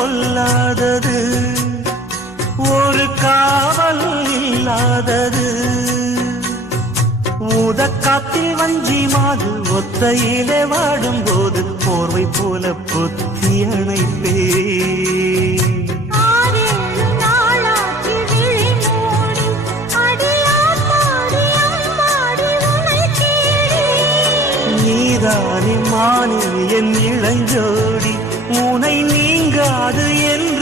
பொல்லாதது ஒரு காவல் இல்லாதது ஊதக்காத்தில் வஞ்சி மாது ஒத்தையிலே வாடும் போது போர்வை போல பொத்தி அணைப்பே நீதானே மானே என் இளஞ்சோடி உனை நீங்காது என்று